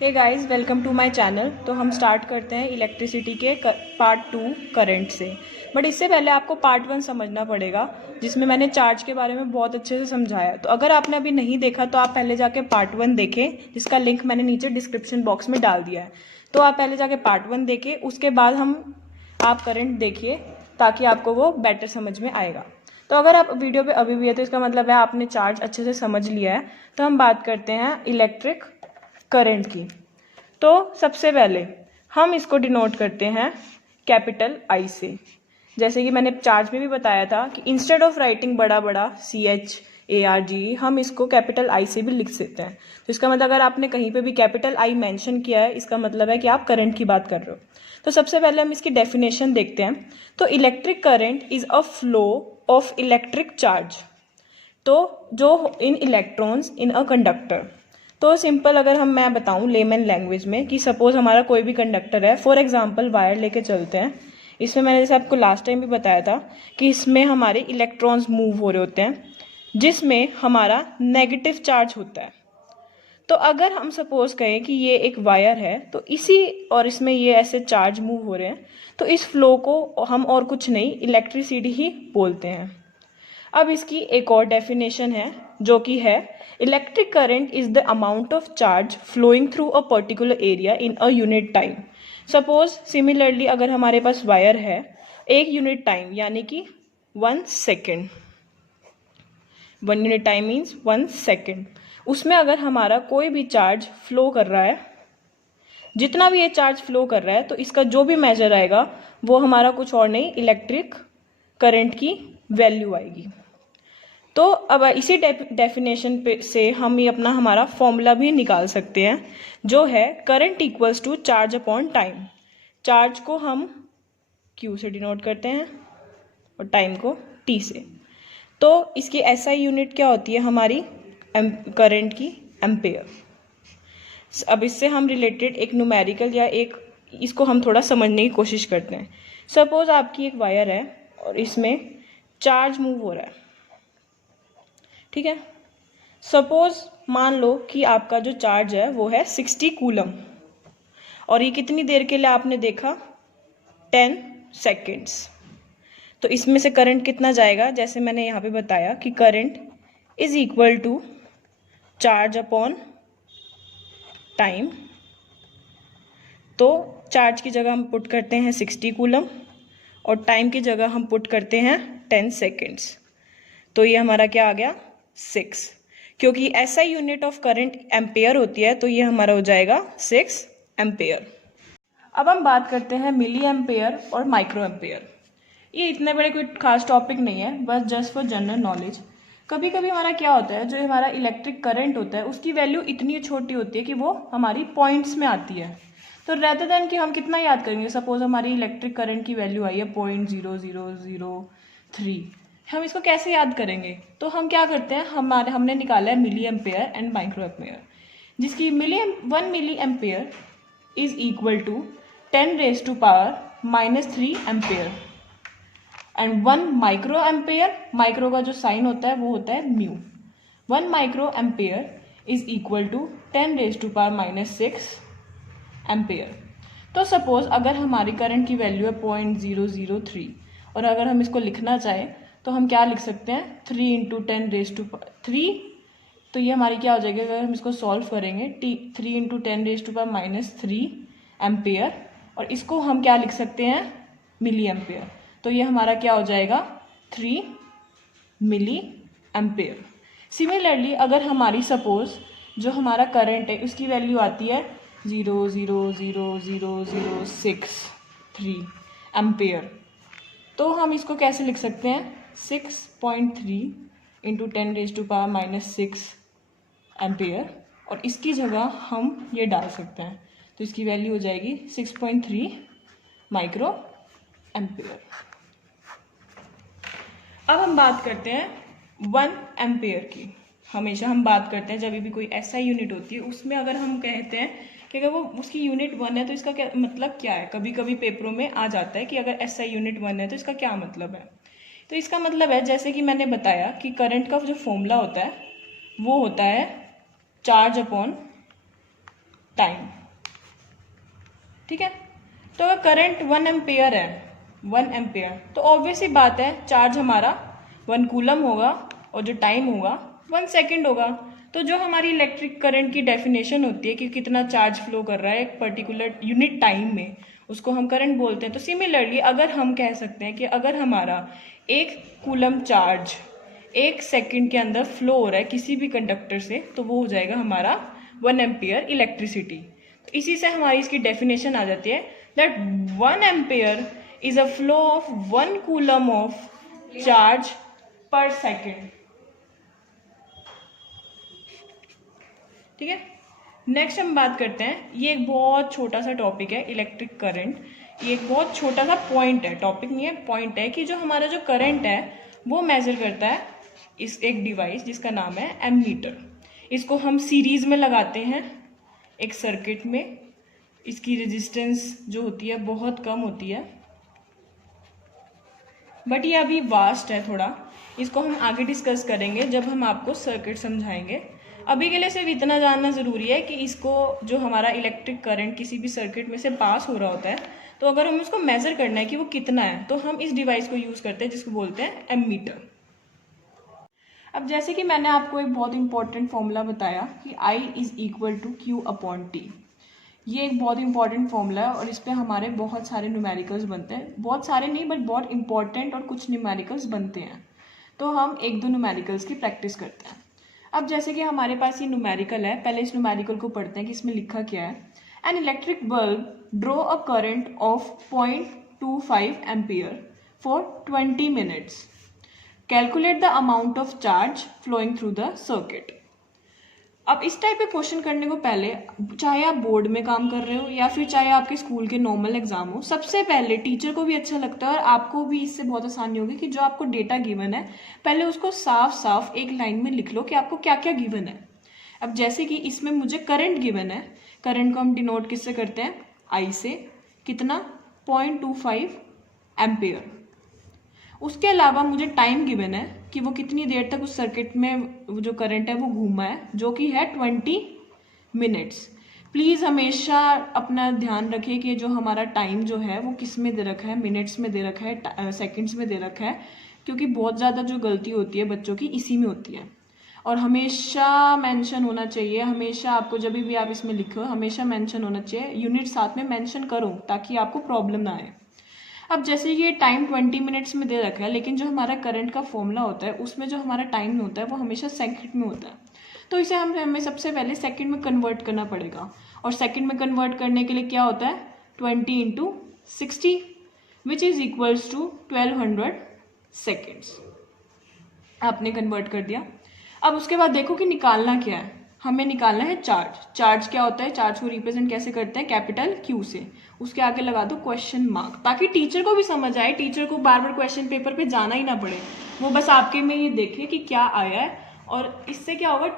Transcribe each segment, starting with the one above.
Hey guys, welcome to my channel. तो हम start करते हैं इलेक्ट्रिसिटी के पार्ट 2 करंट से। बट इससे पहले आपको पार्ट 1 समझना पड़ेगा, जिसमें मैंने चार्ज के बारे में बहुत अच्छे से समझाया। तो अगर आपने अभी नहीं देखा तो आप पहले जाके पार्ट 1 देखें, जिसका लिंक मैंने नीचे डिस्क्रिप्शन बॉक्स में डाल दिया है। तो आप पहले जाके पार्ट 1 देखें, उसके बाद आप करंट देखिए, ताकि आपको वो बेटर समझ में आएगा। तो अगर आप वीडियो पे अभी भी है तो इसका मतलब है आपने चार्ज अच्छे से समझ लिया है। तो हम बात करते हैं इलेक्ट्रिक करंट की। तो सबसे पहले हम इसको डिनोट करते हैं कैपिटल आई से। जैसे कि मैंने चार्ज में भी बताया था कि इंस्टेड ऑफ राइटिंग बड़ा बड़ा CHARG, हम इसको कैपिटल आई से भी लिख सकते हैं। तो इसका मतलब अगर आपने कहीं पे भी कैपिटल आई मेंशन किया है, इसका मतलब है कि आप करंट की बात कर रहे हो। तो सबसे पहले हम इसकी डेफिनेशन देखते हैं। तो electric current is a flow of electric charge, तो जो इन इलेक्ट्रॉन्स इन अ कंडक्टर। तो सिंपल अगर मैं बताऊं लेमन लैंग्वेज में कि सपोज हमारा कोई भी कंडक्टर है, फॉर एग्जांपल वायर लेके चलते हैं। इसमें मैंने जैसे आपको लास्ट टाइम भी बताया था कि इसमें हमारे इलेक्ट्रॉन्स मूव हो रहे होते हैं, जिसमें हमारा नेगेटिव चार्ज होता है। तो अगर हम सपोज कहें कि ये एक वायर है, तो इसी और इसमें ये ऐसे चार्ज मूव हो रहे हैं, तो इस फ्लो को हम और कुछ नहीं इलेक्ट्रिसिटी ही बोलते हैं। अब इसकी एक और डेफिनेशन है, जो कि है electric current is the amount of charge flowing through a particular area in a unit time. Suppose similarly अगर हमारे पास वायर है, एक यूनिट टाइम यानी कि 1 second, 1 unit time means 1 second, उसमें अगर हमारा कोई भी चार्ज फ्लो कर रहा है, जितना भी ये चार्ज फ्लो कर रहा है, तो इसका जो भी मेजर आएगा वो हमारा कुछ और नहीं इलेक्ट्रिक करंट की वैल्यू आएगी। तो अब इसी डेफिनेशन से हम ये हमारा फॉर्मूला भी निकाल सकते हैं, जो है current equals to charge upon time. Charge को हम Q से डिनोट करते हैं और टाइम को T से। तो इसकी SI यूनिट क्या होती है हमारी करंट की? एम्पेयर। अब इससे हम रिलेटेड एक न्यूमेरिकल या एक इसको हम थोड़ा समझने की कोशिश करते हैं। सपोज आपकी एक वायर है और इसमें चार्ज मूव हो रहा है, ठीक है। सपोज मान लो कि आपका जो चार्ज है वो है 60 कूलम, और ये कितनी देर के लिए आपने देखा? 10 सेकेंड्स। तो इसमें से करंट कितना जाएगा? जैसे मैंने यहाँ पे बताया कि current is equal to charge upon time. तो चार्ज की जगह हम पुट करते हैं 60 कूलम और टाइम की जगह हम पुट करते हैं 10 सेकेंड्स। तो ये हमारा क्या आ गया? 6। क्योंकि SI unit of current ampere होती है, तो ये हमारा हो जाएगा 6 एम्पेयर। अब हम बात करते हैं मिली एम्पेयर और माइक्रो एम्पेयर। ये इतने बड़े कोई खास टॉपिक नहीं है, बस जस्ट फॉर जनरल नॉलेज। कभी कभी हमारा क्या होता है, जो हमारा इलेक्ट्रिक करंट होता है उसकी वैल्यू इतनी छोटी होती है कि वो हमारी पॉइंट्स में आती है। तो रेदर देन कि हम कितना याद करेंगे, सपोज हमारी इलेक्ट्रिक करंट की वैल्यू आई है 0.0003, हम इसको कैसे याद करेंगे? तो हम क्या करते हैं, हमने निकाला है milli ampere and micro ampere, जिसकी 1 milli ampere is equal to 10⁻³ ampere and 1 micro ampere, micro का जो साइन होता है वो होता है mu. 1 micro ampere is equal to 10⁻⁻6 ampere. तो सपोज अगर हमारी करंट की वैल्यू है 0.003 और अगर हम इसको लिखना चाहें तो हम क्या लिख सकते हैं? 3 × 10⁻3। तो ये हमारी क्या हो जाएगी अगर हम इसको सॉल्व करेंगे? 3 × 10⁻³ एम्पेयर, और इसको हम क्या लिख सकते हैं? Milli ampere. तो ये हमारा क्या हो जाएगा? 3 मिली एम्पेयर। सिमिलरली अगर हमारी सपोज जो हमारा करंट है उसकी वैल्यू आती है 0.00006 एम्पेयर, तो हम इसको कैसे लिख सकते हैं? 6.3 × 10⁻⁻6 एम्पेयर, और इसकी जगह हम ये डाल सकते हैं, तो इसकी वैल्यू हो जाएगी 6.3 माइक्रो एम्पेयर। अब हम बात करते हैं 1 एम्पेयर की। हमेशा हम बात करते हैं जब भी कोई SI यूनिट होती है उसमें अगर हम कहते हैं कि अगर वो उसकी यूनिट 1 है तो इसका क्या मतलब क्या है? कभी कभी पेपरों में आ जाता है कि अगर SI यूनिट 1 है तो इसका क्या मतलब है। तो इसका मतलब है, जैसे कि मैंने बताया कि करंट का जो फॉर्मूला होता है वो होता है चार्ज अपॉन टाइम। ठीक है, तो अगर करंट 1 एम्पेयर है, 1 एम्पेयर, तो ऑब्वियस ही बात है चार्ज हमारा 1 कूलम होगा और जो टाइम होगा 1 सेकेंड होगा। तो जो हमारी इलेक्ट्रिक करंट की डेफिनेशन होती है कि कितना चार्ज फ्लो कर रहा है एक पर्टिकुलर यूनिट टाइम में, उसको हम करंट बोलते हैं। तो सिमिलरली अगर हम कह सकते हैं कि अगर हमारा 1 कूलम चार्ज 1 सेकेंड के अंदर फ्लो हो रहा है किसी भी कंडक्टर से, तो वो हो जाएगा हमारा 1 एम्पेयर इलेक्ट्रिसिटी। तो इसी से हमारी इसकी डेफिनेशन आ जाती है that 1 ampere is a flow of 1 coulomb of charge पर सेकेंड। ठीक है, नेक्स्ट हम बात करते हैं, ये एक बहुत छोटा सा टॉपिक है इलेक्ट्रिक करंट। ये एक बहुत छोटा सा पॉइंट है, टॉपिक नहीं है, पॉइंट है कि जो हमारा जो करंट है वो मेजर करता है इस एक डिवाइस जिसका नाम है एमीटर। इसको हम सीरीज में लगाते हैं एक सर्किट में। इसकी रेजिस्टेंस जो होती है बहुत कम होती है, बट ये अभी वास्ट है थोड़ा, इसको हम आगे डिस्कस करेंगे जब हम आपको सर्किट समझाएंगे। अभी के लिए सिर्फ इतना जानना ज़रूरी है कि इसको जो हमारा इलेक्ट्रिक करंट किसी भी सर्किट में से पास हो रहा होता है, तो अगर हम उसको मेज़र करना है कि वो कितना है, तो हम इस डिवाइस को यूज़ करते हैं जिसको बोलते हैं एमीटर। अब जैसे कि मैंने आपको एक बहुत इंपॉर्टेंट फॉर्मूला बताया कि I is equal to Q/T। ये एक बहुत इंपॉर्टेंट फॉर्मूला है और इस पर हमारे बहुत सारे न्यूमेरिकल्स बनते हैं, बहुत सारे नहीं बट बहुत इंपॉर्टेंट और कुछ न्यूमेरिकल्स बनते हैं। तो हम एक दो न्यूमेरिकल्स की प्रैक्टिस करते हैं। अब जैसे कि हमारे पास ये न्यूमेरिकल है, पहले इस न्यूमेरिकल को पढ़ते हैं कि इसमें लिखा क्या है। An electric bulb draw a current of 0.25 ampere for 20 minutes. Calculate the amount of charge flowing through the circuit. अब इस टाइप के क्वेश्चन करने को पहले, चाहे आप बोर्ड में काम कर रहे हो या फिर चाहे आपके स्कूल के नॉर्मल एग्जाम हो, सबसे पहले टीचर को भी अच्छा लगता है और आपको भी इससे बहुत आसानी होगी कि जो आपको डेटा गिवन है पहले उसको साफ साफ एक लाइन में लिख लो कि आपको क्या क्या गिवन है। अब जैसे कि इसमें मुझे करंट गिवन है, करंट को हम डिनोट किससे करते हैं, आई से, कितना 0.25 एम्पियर। उसके अलावा मुझे टाइम गिवन है कि वो कितनी देर तक उस सर्किट में जो करंट है वो घूमा है, जो कि है 20 मिनट्स। प्लीज़ हमेशा अपना ध्यान रखिए कि जो हमारा टाइम जो है वो किस में दे रखा है, मिनट्स में दे रखा है, सेकंड्स में दे रखा है, क्योंकि बहुत ज़्यादा जो गलती होती है बच्चों की इसी में होती है। और हमेशा मेंशन होना चाहिए, हमेशा आपको जब भी आप इसमें लिखो हमेशा मेंशन होना चाहिए, यूनिट साथ में मेंशन करो ताकि आपको प्रॉब्लम ना आए। अब जैसे ये टाइम 20 मिनट्स में दे रखा है, लेकिन जो हमारा करंट का फॉर्मूला होता है उसमें जो हमारा टाइम होता है वो हमेशा सेकंड में होता है। तो इसे हमें सबसे पहले सेकंड में कन्वर्ट करना पड़ेगा, और सेकंड में कन्वर्ट करने के लिए क्या होता है 20 × 60 which is equals to 1200 seconds. आपने कन्वर्ट कर दिया। अब उसके बाद देखो कि निकालना क्या है, हमें निकालना है चार्ज। चार्ज क्या होता है, चार्ज को रिप्रेजेंट कैसे करते हैं, कैपिटल Q से, उसके आगे लगा दो क्वेश्चन मार्क, ताकि टीचर को भी समझ आए, टीचर को बार बार क्वेश्चन पेपर पे जाना ही ना पड़े, वो बस आपके में ये देखे कि क्या आया है। और इससे क्या होगा,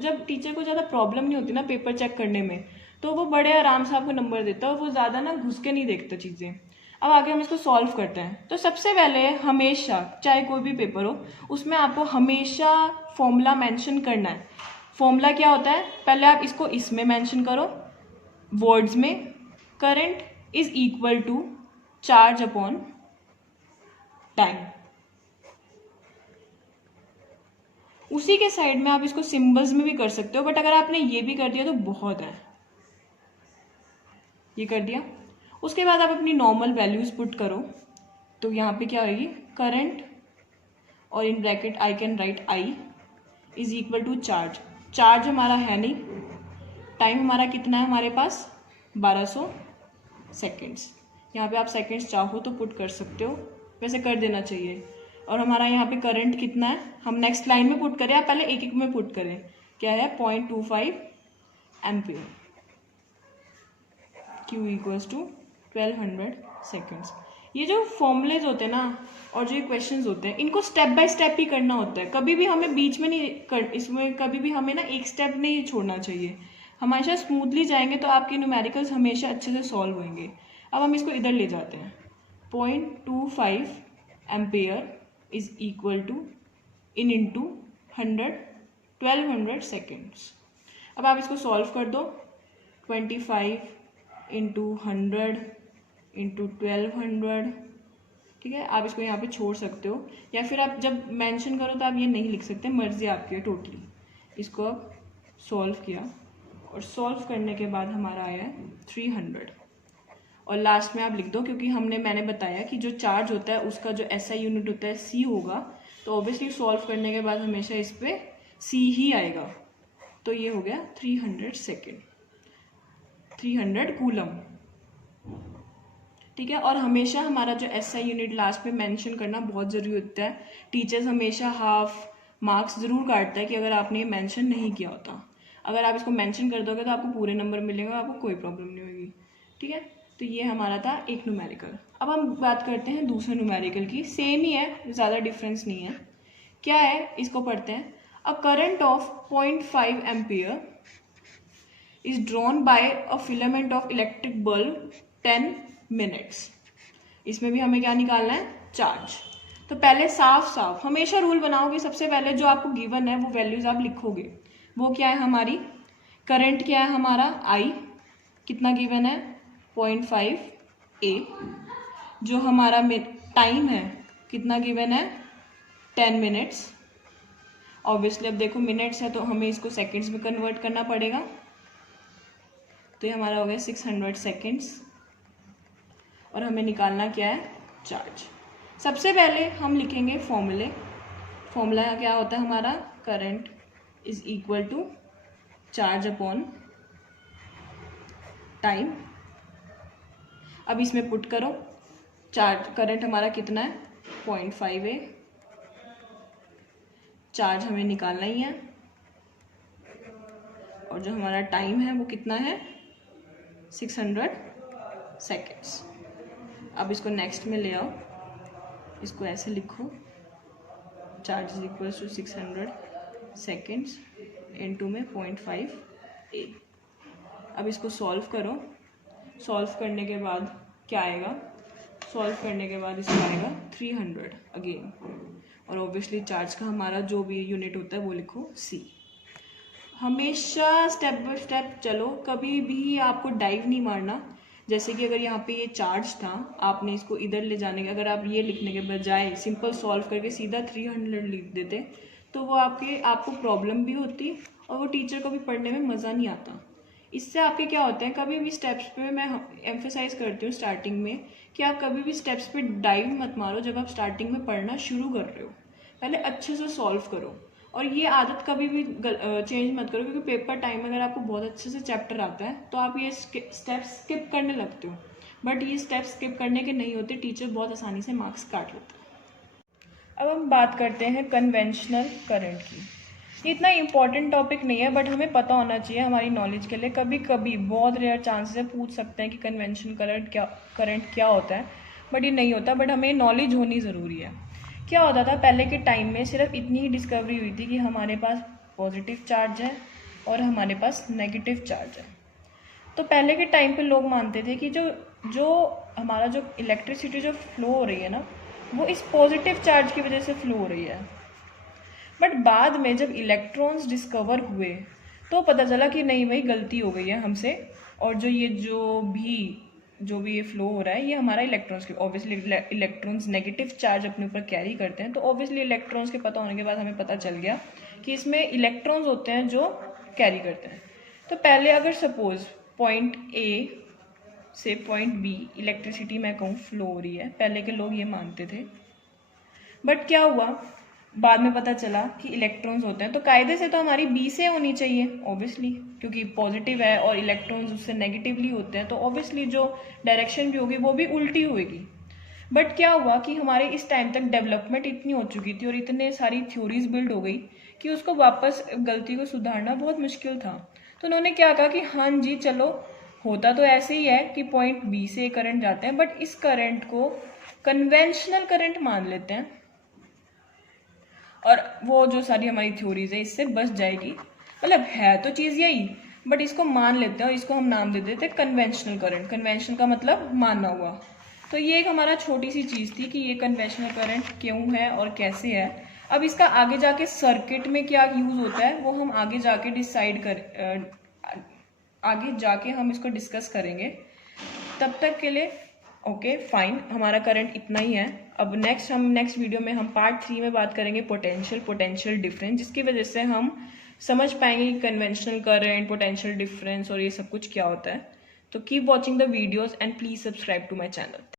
जब टीचर को ज़्यादा प्रॉब्लम नहीं होती ना पेपर चेक करने में, तो वो बड़े आराम से आपको नंबर देता है और वो ज़्यादा ना घुस के नहीं देखता चीज़ें। अब आगे हम इसको सॉल्व करते हैं। तो सबसे पहले हमेशा, चाहे कोई भी पेपर हो, उसमें आपको हमेशा फॉर्मूला मेंशन करना है। फॉर्मूला क्या होता है, पहले आप इसको इसमें मेंशन करो वर्ड्स में, current is equal to charge upon time. उसी के साइड में आप इसको सिंबल्स में भी कर सकते हो, बट अगर आपने ये भी कर दिया तो बहुत है, ये कर दिया। उसके बाद आप अपनी नॉर्मल वैल्यूज पुट करो, तो यहाँ पे क्या होगी, करंट और in bracket I can write I is equal to charge. Charge हमारा है नहीं, टाइम हमारा कितना है हमारे पास 1200 सेकेंड्स। यहाँ पे आप सेकेंड्स चाहो तो पुट कर सकते हो, वैसे कर देना चाहिए। और हमारा यहाँ पे करंट कितना है, हम नेक्स्ट लाइन में पुट करें या पहले एक एक में पुट करें, क्या है 0.25 ampere, Q equals to 1200 seconds. ये जो फॉर्मूलेज होते हैं ना और जो ये क्वेश्चंस होते हैं, इनको स्टेप बाय स्टेप ही करना होता है, कभी भी हमें बीच में नहीं इसमें कभी भी हमें ना एक स्टेप नहीं छोड़ना चाहिए, हमेशा स्मूथली जाएंगे तो आपके न्यूमेरिकल्स हमेशा अच्छे से सॉल्व होंगे। अब हम इसको इधर ले जाते हैं, 0.25 ampere is equal to in into 1200 seconds. अब आप इसको सॉल्व कर दो, 25 इंटू 100 इंटू 1200, ठीक है। आप इसको यहाँ पे छोड़ सकते हो, या फिर आप जब मेंशन करो तो आप ये नहीं लिख सकते, मर्जी आपकी है टोटली। इसको अब सॉल्व किया और सॉल्व करने के बाद हमारा आया है 300, और लास्ट में आप लिख दो, क्योंकि मैंने बताया कि जो चार्ज होता है उसका जो SI यूनिट होता है C होगा, तो ऑब्वियसली सॉल्व करने के बाद हमेशा इस पे C ही आएगा। तो ये हो गया 300 सेकेंड, 300 कूलम, ठीक है। और हमेशा हमारा जो SI यूनिट लास्ट में मेंशन करना बहुत ज़रूरी होता है। टीचर्स हमेशा हाफ मार्क्स ज़रूर काटता है कि अगर आपने ये मेंशन नहीं किया होता। अगर आप इसको मेंशन कर दोगे तो आपको पूरे नंबर मिलेंगे, आपको कोई प्रॉब्लम नहीं होगी, ठीक है। तो ये हमारा था एक न्यूमेरिकल। अब हम बात करते हैं दूसरे न्यूमेरिकल की। सेम ही है, ज़्यादा डिफरेंस नहीं है। क्या है, इसको पढ़ते हैं। अ current of 0.5 ampere is drawn by a filament of electric bulb 10 minutes. इसमें भी हमें क्या निकालना है, चार्ज। तो पहले साफ साफ हमेशा रूल बनाओगे, सबसे पहले जो आपको गिवन है वो वैल्यूज आप लिखोगे। वो क्या है हमारी, करंट क्या है हमारा I, कितना गिवन है 0.5 A, जो हमारा टाइम है कितना गिवन है 10 मिनट्स। ऑब्वियसली अब देखो मिनट्स है तो हमें इसको सेकंड्स में कन्वर्ट करना पड़ेगा, तो ये हमारा हो गया 600 सेकंड्स, और हमें निकालना क्या है, चार्ज। सबसे पहले हम लिखेंगे फॉर्मूला क्या होता है हमारा, current is equal to charge upon time. अब इसमें पुट करो, चार्ज करंट हमारा कितना है 0.5 है, चार्ज हमें निकालना ही है, और जो हमारा टाइम है वो कितना है 600 सेकेंड्स। अब इसको नेक्स्ट में ले आओ, इसको ऐसे लिखो, charge is equal to 600 seconds into में 0.5 A। अब इसको सॉल्व करो, सॉल्व करने के बाद क्या आएगा, सॉल्व करने के बाद इसका आएगा 300 अगेन, और ऑब्वियसली चार्ज का हमारा जो भी यूनिट होता है वो लिखो C। हमेशा स्टेप बाय स्टेप चलो, कभी भी आपको डाइव नहीं मारना। जैसे कि अगर यहाँ पे ये चार्ज था, आपने इसको इधर ले जाने के, अगर आप ये लिखने के बजाय सिंपल सॉल्व करके सीधा 300 लिख देते तो वो आपको प्रॉब्लम भी होती और वो टीचर को भी पढ़ने में मज़ा नहीं आता। इससे आपके क्या होता है, कभी भी स्टेप्स पे मैं एम्फेसाइज करती हूँ स्टार्टिंग में कि आप कभी भी स्टेप्स पे डाइव मत मारो। जब आप स्टार्टिंग में पढ़ना शुरू कर रहे हो, पहले अच्छे से सॉल्व करो, और ये आदत कभी भी चेंज मत करो, क्योंकि पेपर टाइम में अगर आपको बहुत अच्छे से चैप्टर आता है तो आप ये स्टेप्स स्किप करने लगते हो, बट ये स्टेप्स स्किप करने के नहीं होते, टीचर बहुत आसानी से मार्क्स काट लेता है। अब हम बात करते हैं कन्वेंशनल करंट की। ये इतना इम्पॉर्टेंट टॉपिक नहीं है, बट हमें पता होना चाहिए हमारी नॉलेज के लिए। कभी कभी बहुत रेयर चांसेस है पूछ सकते हैं कि कन्वेंशनल करंट क्या होता है, बट ये नहीं होता, बट हमें नॉलेज होनी ज़रूरी है। क्या होता था पहले के टाइम में, सिर्फ इतनी ही डिस्कवरी हुई थी कि हमारे पास पॉजिटिव चार्ज है और हमारे पास नेगेटिव चार्ज है। तो पहले के टाइम पे लोग मानते थे कि जो हमारा जो इलेक्ट्रिसिटी जो फ्लो हो रही है ना, वो इस पॉजिटिव चार्ज की वजह से फ्लो हो रही है। बट बाद में जब इलेक्ट्रॉन्स डिस्कवर हुए तो पता चला कि नहीं भाई, गलती हो गई है हमसे, और जो भी ये फ्लो हो रहा है ये हमारा इलेक्ट्रॉन्स के, ऑब्वियसली इलेक्ट्रॉन्स नेगेटिव चार्ज अपने ऊपर कैरी करते हैं, तो ऑब्वियसली इलेक्ट्रॉन्स के पता होने के बाद हमें पता चल गया कि इसमें इलेक्ट्रॉन्स होते हैं जो कैरी करते हैं। तो पहले अगर सपोज पॉइंट A से पॉइंट B इलेक्ट्रिसिटी मैं कहूँ फ्लो हो रही है, पहले के लोग ये मानते थे, बट क्या हुआ, बाद में पता चला कि इलेक्ट्रॉन्स होते हैं, तो कायदे से तो हमारी B से होनी चाहिए ऑब्वियसली, क्योंकि पॉजिटिव है और इलेक्ट्रॉन्स उससे नेगेटिवली होते हैं, तो ऑब्वियसली जो डायरेक्शन भी होगी वो भी उल्टी होगी। बट क्या हुआ कि हमारे इस टाइम तक डेवलपमेंट इतनी हो चुकी थी और इतने सारी थ्योरीज बिल्ड हो गई कि उसको वापस गलती को सुधारना बहुत मुश्किल था। तो उन्होंने क्या कहा कि हाँ जी चलो, होता तो ऐसे ही है कि पॉइंट B से करंट जाते हैं, बट इस करंट को कन्वेंशनल करंट मान लेते हैं, और वो जो सारी हमारी थ्योरीज है इससे बच जाएगी। मतलब है तो चीज़ यही, बट इसको मान लेते हैं और इसको हम नाम दे देते हैं कन्वेंशनल करंट। कन्वेंशनल का मतलब माना हुआ। तो ये एक हमारा छोटी सी चीज़ थी कि ये कन्वेंशनल करंट क्यों है और कैसे है। अब इसका आगे जाके सर्किट में क्या यूज़ होता है वो हम आगे जाके आगे जाके हम इसको डिस्कस करेंगे। तब तक के लिए ओके फाइन, हमारा करंट इतना ही है। अब नेक्स्ट वीडियो में हम पार्ट 3 में बात करेंगे पोटेंशियल डिफरेंस, जिसकी वजह से हम समझ पाएंगे कि कन्वेंशनल करंट, पोटेंशियल डिफरेंस और ये सब कुछ क्या होता है। तो keep watching the videos and please subscribe to my channel.